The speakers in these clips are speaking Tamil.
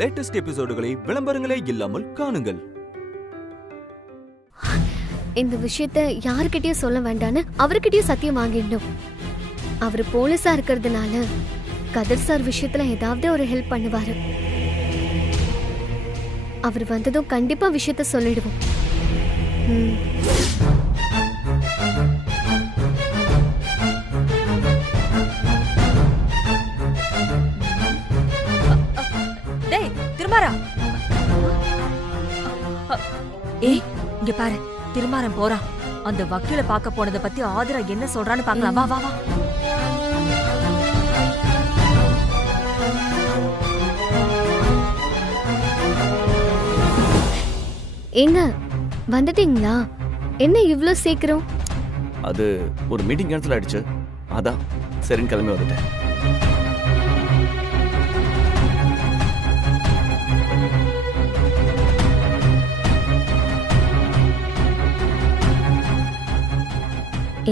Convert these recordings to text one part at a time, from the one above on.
லேட்டஸ்ட் எபிசோடுகளை விளம்பரங்களே இல்லாமல் காணுங்கள். இந்த விஷயத்தை யாருக்கிட்டயும் சொல்ல வேண்டான்னு அவர்கிட்டயும் சத்தியம் வாங்கிடணும். அவரு போலீஸா இருக்கிறதுனால கதிர் சார் விஷயத்துல ஏதாவது ஒரு ஹெல்ப் பண்ணுவாரு. அவர் வந்ததும் கண்டிப்பா விஷயத்த சொல்லிடுவோம். டேய் திருமாரா, ஏய் இங்க பாரு, திருமாரன் போறான். அந்த வக்கீல பாக்க போனதை பத்தி ஆதிரா என்ன சொல்றான்னு பாக்கலாம். வா வா வா. ஏங்க வந்துட்டீங்களா? என்ன இவ்ளோ சீக்கிரம்? அது ஒரு மீட்டிங் கேன்சல் ஆயிடுச்சு, அதான் சரின்னு கிளம்பி வந்துட்டேன்.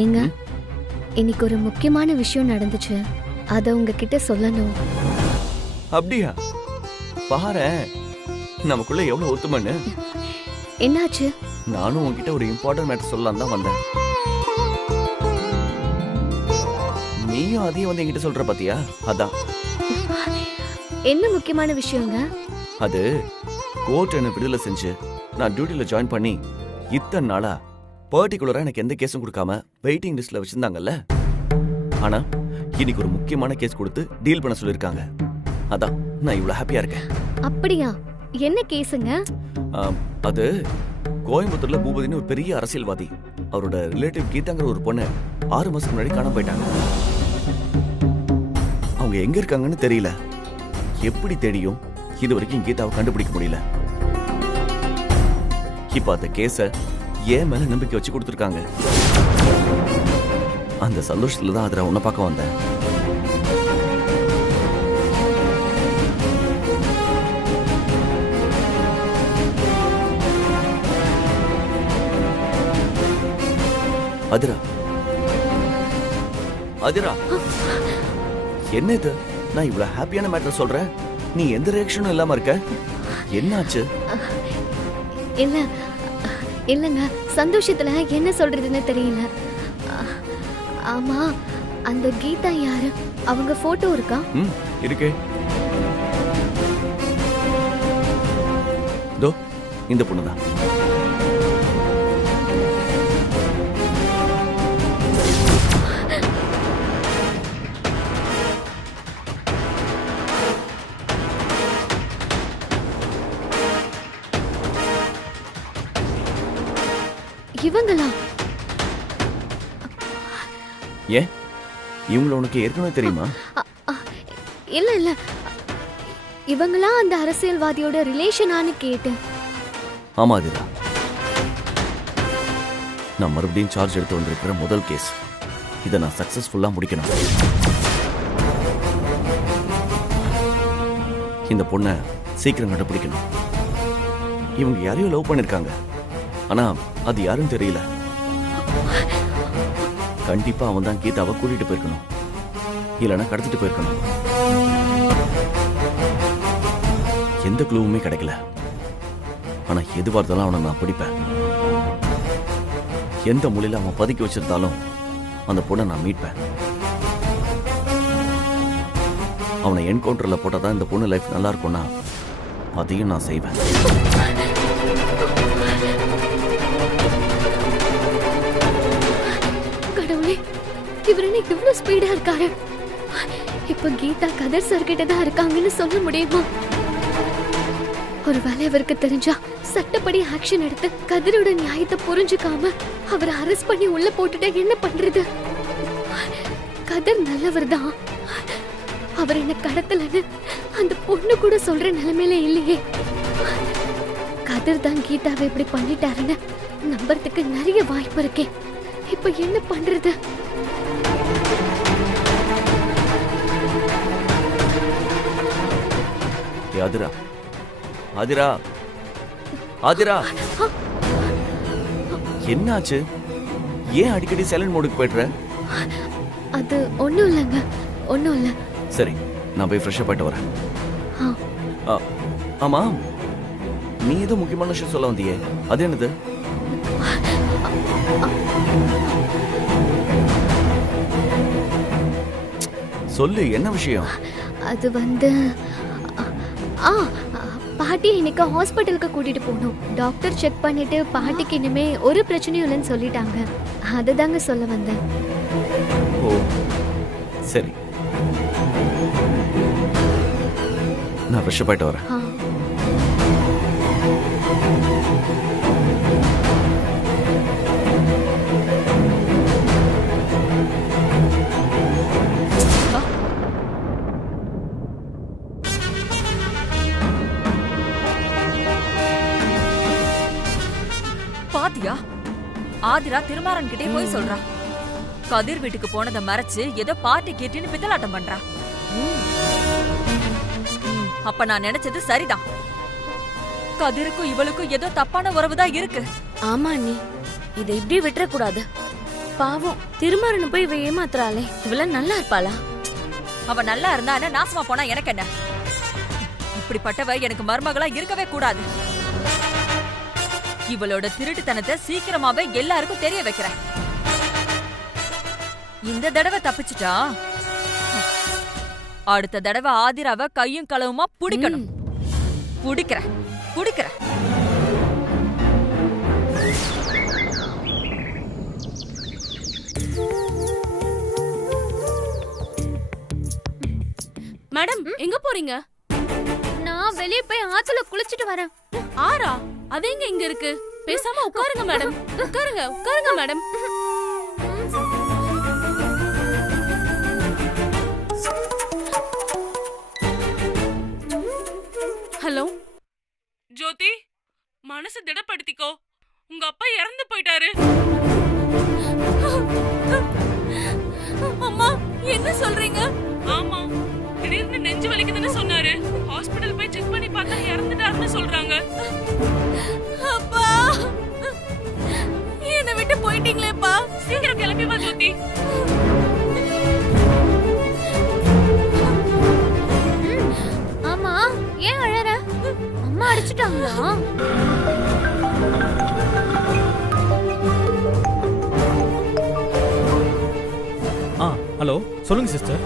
ஏங்க இன்னைக்கு ஒரு முக்கியமான விஷயம் நடந்துச்சு, அத உங்ககிட்ட சொல்லணும். அப்படியா? பாரு நமக்குள்ள எவ்வளவு ஒத்துமைன்னு. என்னாச்சு? நானும் உன்கிட்ட ஒரு இம்பார்ட்டன்ட் மேட்டர் சொல்லலாம் தான் வந்தேன். நீயும் அதையும் வந்து என்கிட்ட சொல்ற பாத்தியா? அதான். என்ன முக்கியமான விஷயங்க? அது கோர்ட் என்ன விடுதலை செஞ்சு நான் டியூட்டில ஜாயின் பண்ணி இத்தனை நாளா பர்டிகுலரா எனக்கு எந்த கேஸும் கொடுக்காம வெயிட்டிங் லிஸ்ட்ல வச்சிருந்தாங்கல்ல, ஆனா இன்னைக்கு ஒரு முக்கியமான கேஸ் கொடுத்து டீல் பண்ண சொல்லிருக்காங்க. அதான் நான் இவ்வளவு ஹாப்பியா இருக்கேன். அப்படியா? என்ன கேஸுங்க? அது கோயம்புத்தூர்ல பூபதினு ஒரு பெரிய அரசியல்வாதி, அவரோட ரிலேட்டிவ் கீதாங்கிற ஒரு பொண்ணு 6 மாசத்துக்கு முன்னாடி காணாம போயிட்டாங்க. அவங்க எங்க இருக்காங்கன்னு தெரியல. எப்படி தேடியும் இது வரைக்கும் கீதாவை கண்டுபிடிக்க முடியல. இப்ப அந்த கேஸ ஏன் மேல நம்பிக்கை வச்சு கொடுத்துருக்காங்க. அந்த சந்தோஷத்துல தான் அதுல உன்னை பார்க்க வந்தேன். அதிரா, அதிரா, என்ன இது? நான் இவ்வளவு ஹாப்பியான மேட்டர் சொல்றேன், நீ எந்த ரியாக்ஷனும் இல்லாம இருக்க. என்னாச்சு? இல்ல இல்லங்க, சந்தோஷத்துல என்ன சொல்றதுன்னு தெரியல. ஆமா, அந்த கீதா யாரு? அவங்க போட்டோ இருக்கா? இருக்கு. தோ இந்த பொண்ணுதான். இவங்களா? ஏன் இவங்கள உனக்கு ஏற்கனவே தெரியுமா? இல்ல இல்ல, இவங்களா அந்த அரசியல்வாதியோட ரிலேஷனான்னு கேட்டேன். ஆமா அதிரா, நான் மறுபடியும் சார்ஜ் எடுத்து வந்திருக்கிற முதல் கேஸ். இதை நான் சக்சஸ்ஃபுல்லா முடிக்கணும். இந்த பொண்ணை சீக்கிரம் கண்டுபிடிக்கணும். இவங்க யாரையும் லவ் பண்ணிருக்காங்க, ஆனா அது யாரும் தெரியல. கண்டிப்பா அவன் தான் கீதாவை கூட்டிட்டு போயிருக்கணும், இல்லைன்னா கடத்திட்டு போயிருக்கணும். எந்த க்ளூவுமே கிடைக்கல. ஆனா எதுவா இருந்தாலும் அவனை நான் பிடிப்பேன். எந்த மூலையில அவன் பதுக்கி வச்சிருந்தாலும் அந்த பொண்ணை நான் மீட்பேன். அவனை என்கவுண்டர்ல போட்டாதான் இந்த பொண்ணு லைஃப் நல்லா இருக்கும்னா அதையும் நான் செய்வேன். கடவுளே, இவர் என்ன இவ்வளவு ஸ்பீடா இருக்காரு? இப்ப கீதா கதிர் சார் கிட்ட தான் இருக்காங்கன்னு சொல்ல முடியுமா? ஒருவேளை இவருக்கு தெரிஞ்சா சட்டப்படி ஆக்ஷன் எடுத்து கதிரோட நியாயத்தை புரிஞ்சுக்காம அவரை அரெஸ்ட் பண்ணி உள்ள போட்டுட்டா என்ன பண்றது? கதிர் நல்லவர் தான், அவர் என்ன கடத்தலன்னு அந்த பொண்ணு கூட சொல்ற நிலைமையில இல்லையே. கதிர் தான் கீதாவை இப்படி பண்ணிட்டாருன்னு நம்புறதுக்கு நிறைய வாய்ப்பு இருக்கே. இப்ப என்ன பண்றது? அதிரா, அதிரா, அதிரா, என்னாச்சு? ஏன் அடிக்கடி சைலண்ட் மோடுக்கு போயிடுற? அது ஒண்ணும் இல்லைங்க, ஒண்ணும் இல்ல. சரி, நான் போய் ஃப்ரெஷ்ஷா போயிட்டு வரேன். ஆமா, நீ ஏதோ முக்கியமான விஷயம் சொல்ல வந்தியே, அது என்னது? சொல்லு, என்ன விஷயம்? அது வந்து ஆ பாட்டி இன்னைக்கு ஹாஸ்பிட்டலுக்கு கூட்டிட்டு போகணும். டாக்டர் செக் பண்ணிட்டு பாட்டிக்கு இனிமே ஒரு பிரச்சனையும் இல்லைன்னு சொல்லிட்டாங்க. அதுதாங்க சொல்ல வந்தேன். ஓ சரி, நான் ஃப்ரெஷ் போயிட்டு வரேன். ஆ. பாத்தியா, ஆதிரா திருமாறன் கிட்டே போய் சொல்றா. கதிர் வீட்டுக்கு போனதை மறைச்சு ஏதோ பார்ட்டி கேட்டின்னு பித்தலாட்டம் பண்றா. அப்ப நான் நினைச்சது சரிதான். கதிருக்கும் இவளுக்கும் ஏதோ தப்பான உறவுதான் இருக்கு. ஆமா அண்ணி, இதை இப்படி விட்டுற கூடாது. பாவம் திருமாறன் போய் இவ ஏமாத்துறாளே, இவள நல்லா இருப்பாளா? அவ நல்லா இருந்தா என்ன, நாசமா போனா எனக்கு என்ன? இப்படிப்பட்டவ எனக்கு மருமகளா இருக்கவே கூடாது. இவளோட திருட்டுத்தனத்தை சீக்கிரமாவே எல்லாருக்கும் தெரிய வைக்கிறேன். இந்த தடவை தப்பிச்சுட்டா, அடுத்த தடவை ஆதிராவை கையும் களவுமா புடிக்கணும். புடிக்கிறேன் புடிக்கிறேன். மேடம், எங்க போறீங்க? நான் வெளியே போய் ஆத்துல குளிச்சிட்டு வரேன். ஆறா? அது எங்க இங்க இருக்கு? பேசாம உட்காருங்க மேடம். உட்காருங்க உட்காருங்க மேடம். ஹலோ ஜோதி, மனசு திடப்படுத்திக்கோ. உங்க அப்பா இறந்து போயிட்டாரு. அம்மா, என்ன சொல்றீங்க? ஆமா, திடீர்னு நெஞ்சு வலிக்குதுன்னு சொன்னாரு. ஹாஸ்பிடல் போய் செக் பண்ணி பார்த்தா இறந்துட்டாருன்னு சொல்றாங்க. அப்பா, என்னை விட்டு போயிட்டீங்களேப்பா. சீக்கிரம் கிளம்பி வா ஜோதி. ஆமா, ஏன் அழற? அம்மா அடிச்சிட்டாங்களா? ஹலோ, சொல்லுங்க சிஸ்டர்.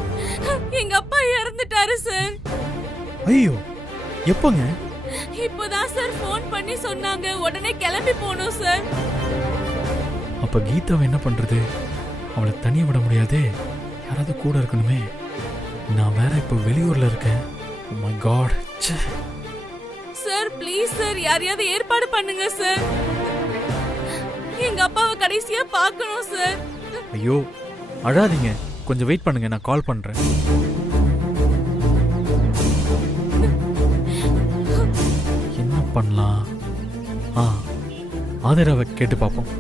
எங்க அப்பா இறந்துட்டாரு சார். ஐயோ, எப்போங்க? இப்போதான் சார் ஃபோன் பண்ணி சொன்னாங்க. உடனே கிளம்பி போனோம் சார். அப்ப கீதாவை என்ன பண்றது? அவளை தனியா விட முடியாதே, யாராவது கூட இருக்கணுமே. நான் வேற இப்ப வெளியூர்ல இருக்கேன். Oh my God. Sir please sir, யாரையாவது ஏற்பாடு பண்ணுங்க சார். எங்க அப்பாவை கடைசியா பார்க்கணும் சார். ஐயோ, அழாதீங்க, கொஞ்சம் வெயிட் பண்ணுங்க, நான் கால் பண்றேன். என்ன பண்ணலாம்? ஆதிராவை கேட்டு பார்ப்போம்.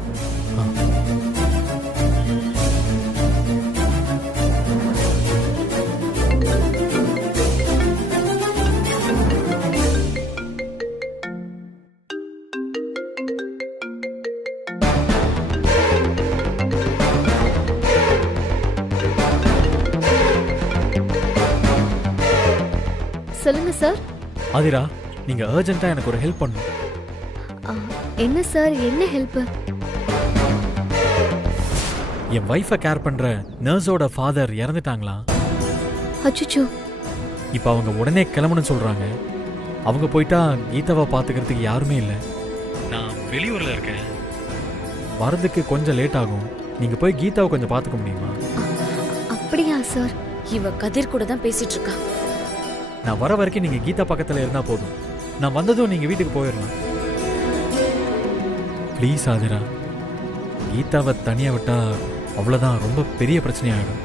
சொல்லுங்க சார். ஆதிரா, நீங்க அர்ஜென்ட்டா எனக்கு ஒரு ஹெல்ப் பண்ணணும். என்ன சார், என்ன ஹெல்ப்? என் வைஃபை கேர் பண்ற நர்ஸோட ஃபாதர் இறந்துட்டாங்களா? அச்சச்சோ. இப்ப அவங்க உடனே கிளம்பணும்னு சொல்றாங்க. அவங்க போயிட்டா கீதாவை பாத்துக்கிறதுக்கு யாருமே இல்லை. நான் வெளியூர்ல இருக்கேன், வரதுக்கு கொஞ்சம் லேட் ஆகும். நீங்க போய் கீதாவை கொஞ்சம் பாத்துக்க முடியுமா? அப்படியா சார்? இவ கதிர் கூட தான் பேசிட்டு இருக்கா. நான் வர வரைக்கும் நீங்க கீதா பக்கத்துல இருந்தா போதும். நான் வந்ததும் நீங்க வீட்டுக்கு போயிடலாம். ப்ளீஸ் ஆதிரா, கீதாவை தனியா விட்டா அவ்வளவுதான், ரொம்ப பெரிய பிரச்சனையாயிடும்.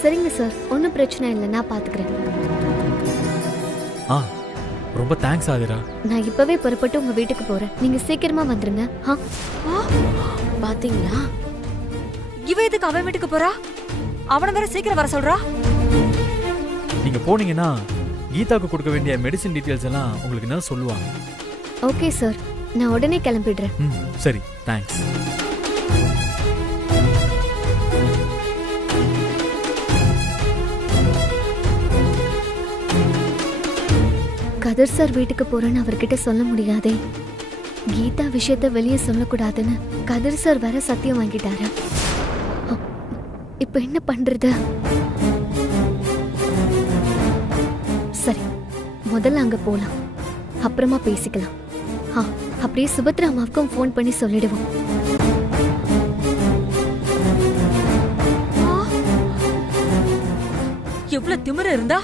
சரிங்க சார், ஒன்றும் பிரச்சனை இல்லை, நான் பாத்துக்கிறேன். ரொம்ப தேங்க்ஸ் ஆதிரா. நான் இப்பவே புறப்பட்டு உங்க வீட்டுக்கு போறேன். நீங்க சீக்கிரமா வந்துருங்க. பாத்தீங்களா, இவ எதுக்கு அவன் வீட்டுக்கு போறா? அவனை வேற சீக்கிரம் வர சொல்றா. நீங்க போனீங்கன்னா கீதாவுக்கு கொடுக்க வேண்டிய மெடிசின் டீடைல்ஸ் எல்லாம் உங்களுக்கு நான் சொல்லுவாங்க. ஓகே சார், நான் உடனே கிளம்பிடுறேன். சரி, தேங்க்ஸ். கதிர் சார் வீட்டுக்கு போறேன்னு அவர்கிட்ட சொல்ல முடியாதே. கீதா விஷயத்த வெளியே சொல்லக்கூடாதுன்னு கதிர் சார் வேற சத்தியம் வாங்கிட்டாரு. இப்ப என்ன பண்றது? சரி, முதல்ல அங்க போலாம், அப்புறமா பேசிக்கலாம். அப்படியே சுபத்ரா அம்மாவுக்கும் ஃபோன் பண்ணி சொல்லிடுவோம். எவ்வளவு திமிர இருந்தா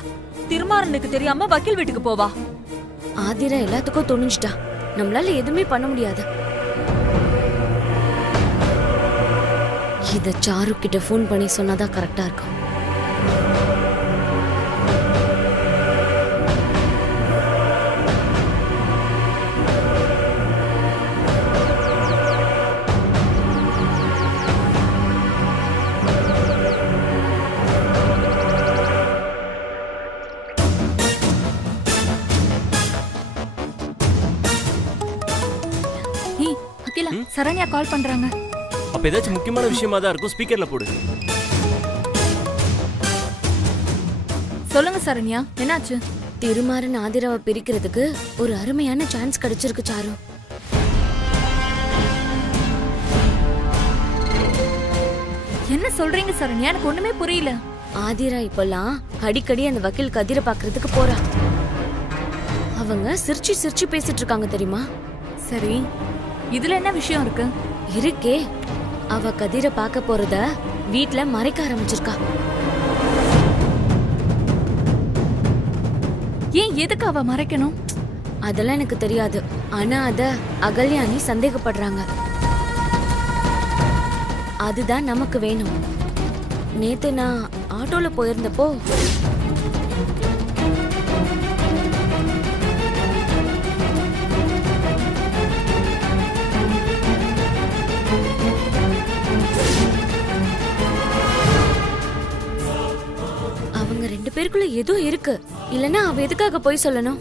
திருமாறனுக்கு தெரியாம வக்கீல் வீட்டுக்கு போவா? ஆதிரா எல்லாத்துக்கும் துணிஞ்சிட்டா, நம்மளால எதுவுமே பண்ண முடியாது. இத சாரு கிட்ட ஃபோன் பண்ணி சொன்னாதான் கரெக்டா இருக்கும். சரண்யா கால் பண்றாங்க. அப்ப ஏதாச்சும் முக்கியமான விஷயமா தான் இருக்கும். ஸ்பீக்கர்ல போடு. சொல்லுங்க சரண்யா, என்னாச்சு? திருமாறன் ஆதிராவை பிரிக்கிறதுக்கு ஒரு அருமையான சான்ஸ் கிடைச்சிருக்கு சாரு. என்ன சொல்றீங்க சரண்யா? எனக்கு ஒண்ணுமே புரியல. ஆதிரா இப்பெல்லாம் அடிக்கடி அந்த வக்கீல் கதிரை பாக்குறதுக்கு போறா. அவங்க சிரிச்சு சிரிச்சு பேசிட்டு இருக்காங்க தெரியுமா? சரி, இதுல என்ன விஷயம் இருக்கு? இருக்கே, அவ கதிரை பார்க்க போறத வீட்ல மறைக்க ஆரம்பிச்சிருக்கா. ஏன், எதுக்கு அவ மறைக்கணும்? அதெல்லாம் எனக்கு தெரியாது. ஆனா அத அகல்யாணி சந்தேகப்படுறாங்க. அதுதான் நமக்கு வேணும். நேத்து நான் ஆட்டோல போயிருந்தப்போ பேருக்குள்ள ஏதோ இருக்கு. இல்லனா அவ எதுக்காக போய் சொல்லணும்?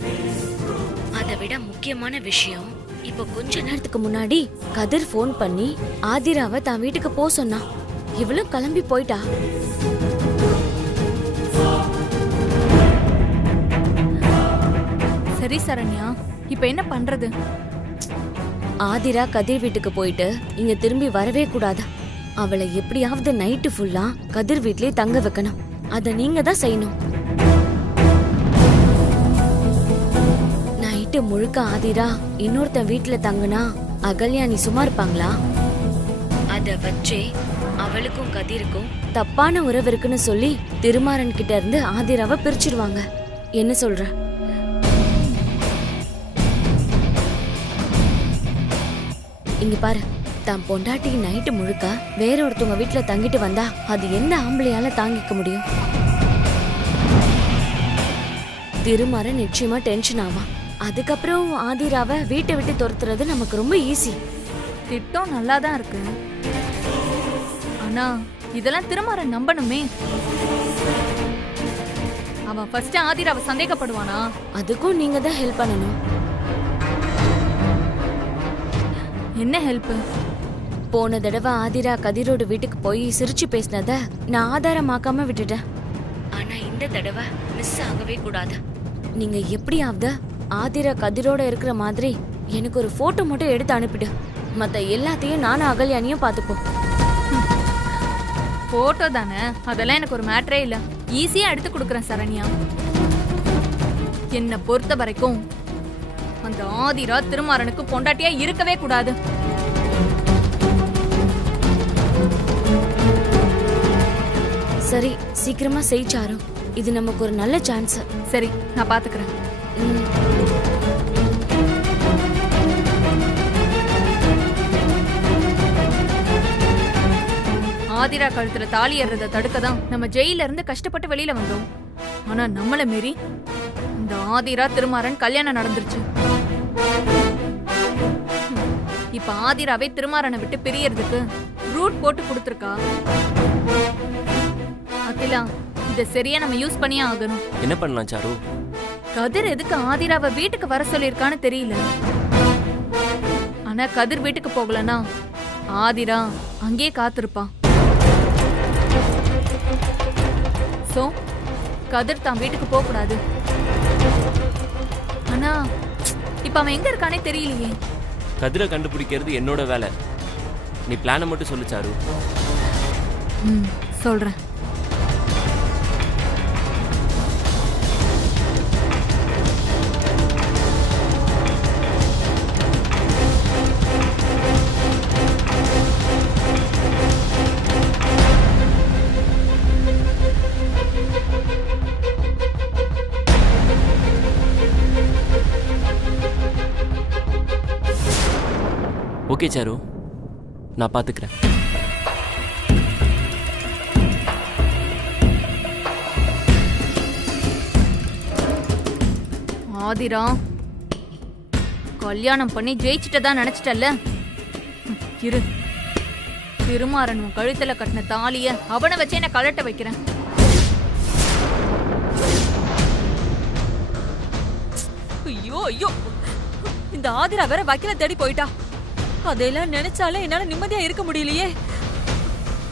அதை விட முக்கியமான விஷயம், இப்ப கொஞ்ச நேரத்துக்கு முன்னாடி கதிர் போன் பண்ணி ஆதிராவை தான் வீட்டுக்கு போ சொன்னா. இவளும் கிளம்பி போயிட்டா. சரி சரண்யா, இப்ப என்ன பண்றது? ஆதிரா கதிர் வீட்டுக்கு போயிட்டு இங்க திரும்பி வரவே கூடாது. அவளை எப்படியாவது நைட்டு ஃபுல்லா கதிர் வீட்லயே தங்க வைக்கணும். அத நீங்க தான் செய்யணும். நைட்டு முழுக்க ஆதிரா இன்னொருத்தன் வீட்டுல தங்குனா அகல்யாணி சும்மா இருப்பாங்களா? அத வச்சே அவளுக்கும் கதிருக்கும் தப்பான உறவு இருக்குன்னு சொல்லி திருமாறன் கிட்ட இருந்து ஆதிராவை பிரிச்சிருவாங்க. என்ன சொல்ற? இங்க பாரு, தான் பொண்டாட்டி நைட்டு முழுக்க வேற ஒருத்தவங்க வீட்டுல தங்கிட்டு வந்தா அது எந்த ஆம்பளையால தாங்கிக்க முடியும்? திருமாறன் நிச்சயமா டென்ஷன் ஆவான். அதுக்கப்புறம் ஆதிராவை வீட்டை விட்டு துரத்துறது நமக்கு ரொம்ப ஈஸி. திட்டம் நல்லாதான் இருக்கு, ஆனா இதெல்லாம் திருமாறன் நம்பணுமே. அவன் ஃபர்ஸ்ட் ஆதிராவை சந்தேகப்படுவானா? அதுக்கும் நீங்க தான் ஹெல்ப் பண்ணணும். என்ன ஹெல்ப்? போன தடவை ஆதிரா கதிரோட வீட்டுக்கு போய் சிரிச்சு பேசினத நான் ஆதாரமாக்காம விட்டுட்டேன். ஆனா இந்த தடவை மிஸ் ஆகவே கூடாது. நீங்க எப்படியாவது ஆதிரா கதிரோட இருக்கிற மாதிரி எனக்கு ஒரு போட்டோ மட்டும் எடுத்து அனுப்பிடு. மத்த எல்லாத்தையும் நானும் அகல்யானியும் பாத்துப்போம். போட்டோ தானே, அதெல்லாம் எனக்கு ஒரு மேட்டரே இல்ல. ஈஸியா எடுத்து கொடுக்கறேன் சரண்யா. என்ன பொறுத்த வரைக்கும் அந்த ஆதிரா திருமாறனுக்கு பொண்டாட்டியா இருக்கவே கூடாது. சரி, சீக்கிரமா செய்ச்சாரு. இது நமக்கு ஒரு நல்ல சான்ஸ். சரி, நான் பாத்துக்கிறேன். ஆதிரா கழுத்துல தாலி ஏறத தடுக்கதான் நம்ம ஜெயில இருந்து கஷ்டப்பட்டு வெளியில வந்தோம். ஆனா நம்மள மீறி இந்த ஆதிரா திருமாறன் கல்யாணம் நடந்துருச்சு. இப்ப ஆதிராவே திருமாறனை விட்டு பிரியறதுக்கு ரூட் போட்டு கொடுத்துருக்கா. அகிலா, இத சரியா நம்ம யூஸ் பண்ணியே ஆகணும். என்ன பண்ணலாம் சாரு? கதிர் எதுக்கு ஆதிராவை வீட்டுக்கு வர சொல்லிருக்கான்னு தெரியல. ஆனா கதிர் வீட்டுக்கு போகலனா ஆதிரா அங்கேயே காத்திருப்பான். சோ கதிர் தான் வீட்டுக்கு போக கூடாது. ஆனா இப்ப அவன் எங்க இருக்கானே தெரியலையே. கதிரை கண்டுபிடிக்கிறது என்னோட வேலை. நீ பிளானை மட்டும் சொல்லு சாரு. சொல்றேன். ஓகே சாரு, நான் பாத்துக்கிறேன். ஆதிரா, கல்யாணம் பண்ணி ஜெயிச்சுட்டதா நினைச்சிட்டல்ல? இரு, திருமாறன் உன் கழுத்துல கட்டின தாலிய அவனை வச்சே என்ன கழட்ட வைக்கிறேன். ஐயோ ஐயோ, இந்த ஆதிரா வேற வக்கீல தேடி போயிட்டா. அதெல்லாம் நினைச்சாலே என்னால நிம்மதியா இருக்க முடியலையே.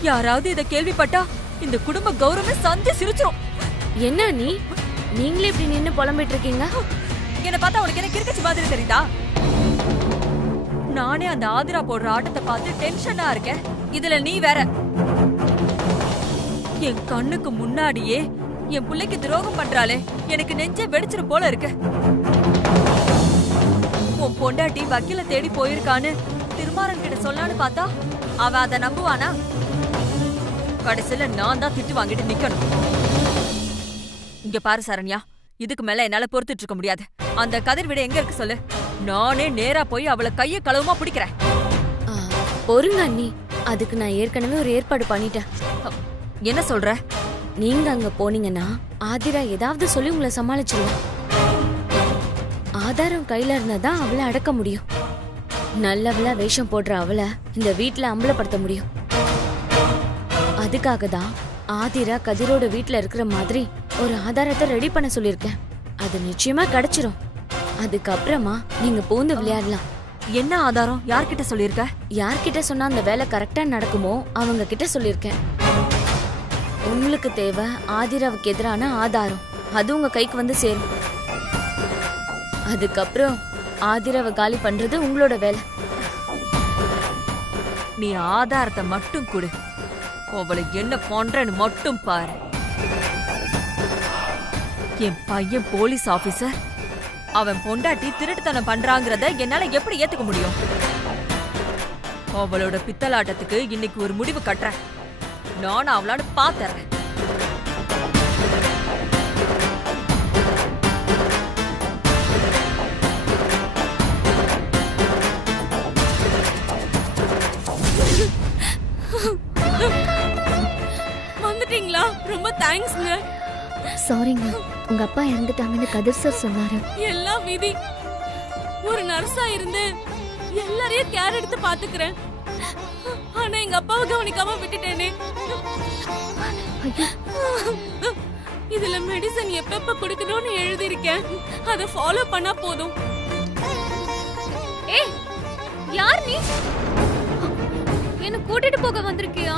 யாராவது இத கேள்விப்பட்டா இந்த குடும்ப கௌரவமே சந்தி சிரிச்சிரும். என்ன நீங்களே இப்படி நின்னு புலம்பிட்டு இருக்கீங்க? என்ன பார்த்தா உனக்கு என்ன கிறுக்கச்சி மாதிரி தெரியுதா? நானே அந்த ஆதிரா போடுற ஆட்டத்தை பார்த்து டென்ஷனா இருக்கேன். இதுல நீ வேற. என் கண்ணுக்கு முன்னாடியே என் பிள்ளைக்கு துரோகம் பண்றாளே, எனக்கு நெஞ்சே வெடிச்சிரும் போல இருக்கு. உன் பொண்டாட்டி வக்கீல தேடி போயிருக்கான்னு திருமாறன் கிட்ட சொல்லான்னு பார்த்தா அவ அதை நம்புவானா? கடைசியில நான் தான் திட்டு வாங்கிட்டு நிக்கணும். இங்க பாரு சரண்யா, இதுக்கு மேல என்னால பொறுத்துட்டு இருக்க முடியாது. அந்த கதிர் வீடு எங்க இருக்கு சொல்லு, நானே நேரா போய் அவளை கைய களவுமா பிடிக்கிறேன். பொறுங்க அண்ணி, அதுக்கு நான் ஏற்கனவே ஒரு ஏற்பாடு பண்ணிட்டேன். என்ன சொல்ற? நீங்க அங்க போனீங்கன்னா ஆதிரா ஏதாவது சொல்லி உங்களை சமாளிச்சிடலாம். ஆதாரம் கையில இருந்தாதான் அவளை அடக்க முடியும். நல்லவளா வேஷம் போடுற அவளை இந்த வீட்டுல அம்பலப்படுத்த முடியும். அதுக்காக தான் ஆதிரா கதிரோட வீட்டுல இருக்கிற மாதிரி ஒரு ஆதாரத்தை ரெடி பண்ண சொல்லிருக்கேன். அது நிச்சயமா கிடைச்சிரும். அதுக்கப்புறமா நீங்க பூந்து விளையாடலாம். என்ன ஆதாரம்? யார்கிட்ட சொல்லிருக்க? யார்கிட்ட சொன்னா அந்த வேலை கரெக்டா நடக்குமோ அவங்க கிட்ட சொல்லிருக்கேன். உங்களுக்கு தேவை ஆதிராவுக்கு எதிரான ஆதாரம். அது உங்க கைக்கு வந்து சேரும். அதுக்கப்புறம் ஆதிராவை காலி பண்றது உங்களோட வேலை. நீ ஆதாரத்தை மட்டும் கொடு, அவளை என்ன பண்றன்னு மட்டும் பாரு. என் பையன் போலீஸ் ஆபீசர், அவன் பொண்டாட்டி திருட்டுத்தனம் பண்றாங்கறத என்னால எப்படி ஏத்துக்க முடியும்? அவளோட பித்தலாட்டத்துக்கு இன்னைக்கு ஒரு முடிவு கட்டுறேன். நானும் அவளான்னு பாத்துறேன். வந்துட்டீங்களா? ரொம்ப தேங்க்ஸ்ங்க. சாரிங்க, உங்க அப்பா இறந்துட்டாங்கன்னு கதிர் சார் சொன்னாரு. எல்லாம் விதி. ஒரு நர்ஸா இருந்து எல்லாரையும் கேர் எடுத்து பாத்துக்கிறேன். ஆனா எங்க அப்பாவை கவனிக்காம விட்டுட்டேனே. இதுல மெடிசன் எப்பப்ப குடுக்கணும்னு எழுதியிருக்கேன். அதை ஃபாலோ பண்ணா போதும். ஏய், யார் நீ? என்ன கூட்டிட்டு போக வந்திருக்கியா?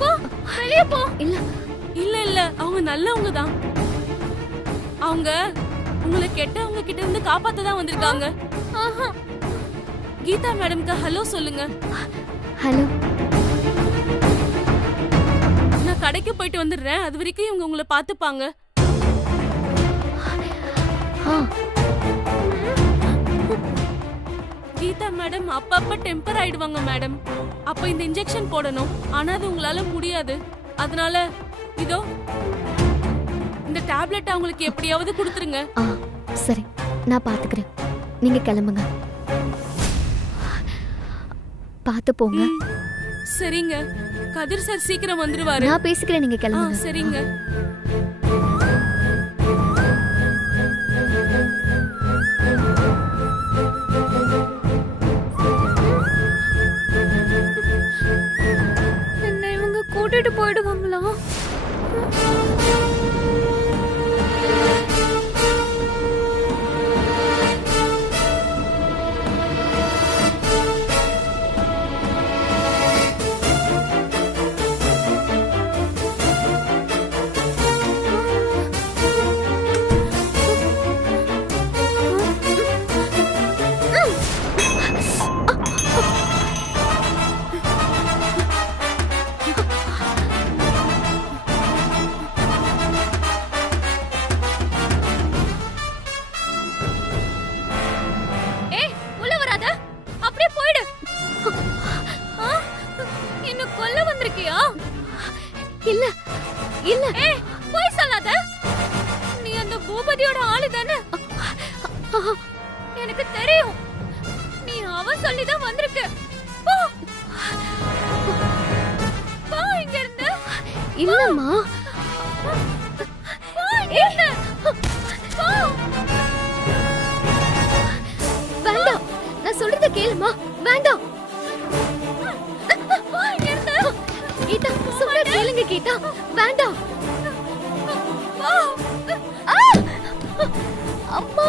போ, வெளிய போ. இல்ல இல்ல இல்ல, அவங்க நல்லவங்க தான். அவங்க உங்களை கெட்டவங்க கிட்ட இருந்து காப்பாத்த தான் வந்திருக்காங்க. கீதா மேடம்க்கு ஹலோ சொல்லுங்க. ஹலோ. நான் கடைக்கு போயிட்டு வந்துடுறேன். அது வரைக்கும் இவங்க உங்களை பாத்துப்பாங்க. கீதா மேடம் அப்பப்ப டெம்பர் ஆயிடுவாங்க மேடம். அப்ப இந்த இன்ஜெக்ஷன் போடணும். ஆனா அது உங்களால முடியாது. அதனால இதோ இந்த டேப்லெட் அவங்களுக்கு எப்படியாவது கொடுத்துருங்க. சரி, நான் பாத்துக்கிறேன். நீங்க கிளம்புங்க. பாத்து போங்க. சரிங்க. கதிர் சார் சீக்கிரம் வந்துருவாரு. நான் பேசிக்கிறேன், நீங்க கிளம்புங்க. சரிங்க. என்ன இவங்க கூட்டிட்டு போயிடுவாங்களா? இல்ல இல்ல ஏய் போய் சொல்லாத. நீ அந்த பூபதியோட ஆளு தானே? எனக்கு தெரியும். நீ அவ சொல்லிதான் வந்திருக்க. போ போ இங்க இருந்து. இல்லம்மா. போ இங்க இருந்து. போ. வேண்டாம், நான் சொல்றத கேளுமா. வேண்டாம். போ இங்க இருந்து. கீதா சொல்ற கேளுங்க கீதா. வேண்டாம். போ. அம்மா.